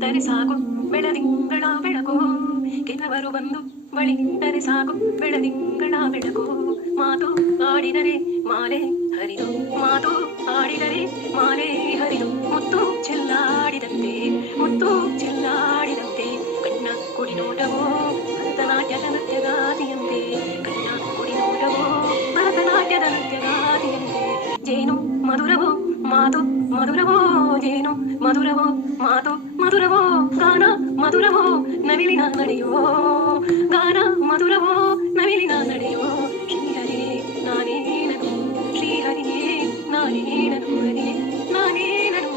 ಬಳಿದರೆ ಸಾಕು ಬೆಳದಿಂಗಳ ಬೆಳಕು ಕೆಲವರು ಬಂದು ಬಳಿದರೆ ಸಾಕು ಬೆಳದಿಂಗಳ ಬೆಳಕು ಮಾತು ಆಡಿದರೆ ಮಾಲೆ ಹರಿದು ಮಾತು ಆಡಿದರೆ ಮಾಲೆ ಹರಿದು ಮುತ್ತು ಚೆಲ್ಲಾಡಿದಂತೆ ಮುತ್ತು ಚೆಲ್ಲಾಡಿದಂತೆ ಕಣ್ಣ ಕುಡಿನೋಟವೋ ಭರತನಾಟ್ಯದ ನೃತ್ಯಗಾತಿಯಂತೆ ಕಣ್ಣ ಕುಡಿನೋಟವೋ ಭರತನಾಟ್ಯದ ನೃತ್ಯಗಾತಿಯಂತೆ ಜೇನು ಮಧುರವೋ ಮಾತು ಮಧುರವೋ ಜೇನು ಮಧುರವೋ ಮಾತು ಮಧುರವೋ ಗಾನ ಮಧುರವೋ ನವಿಲಿನ ನಡೆಯೋ ಗಾನ ಮಧುರವೋ ನವಿಲಿನ ನಡೆಯೋ ಶ್ರೀಹರಿಯೇ ನಾನೇ ನನು ಶ್ರೀಹರಿಯೇ ನಾನೇ ನನು ಹರಿಯೇ ನಾನೇ ನನು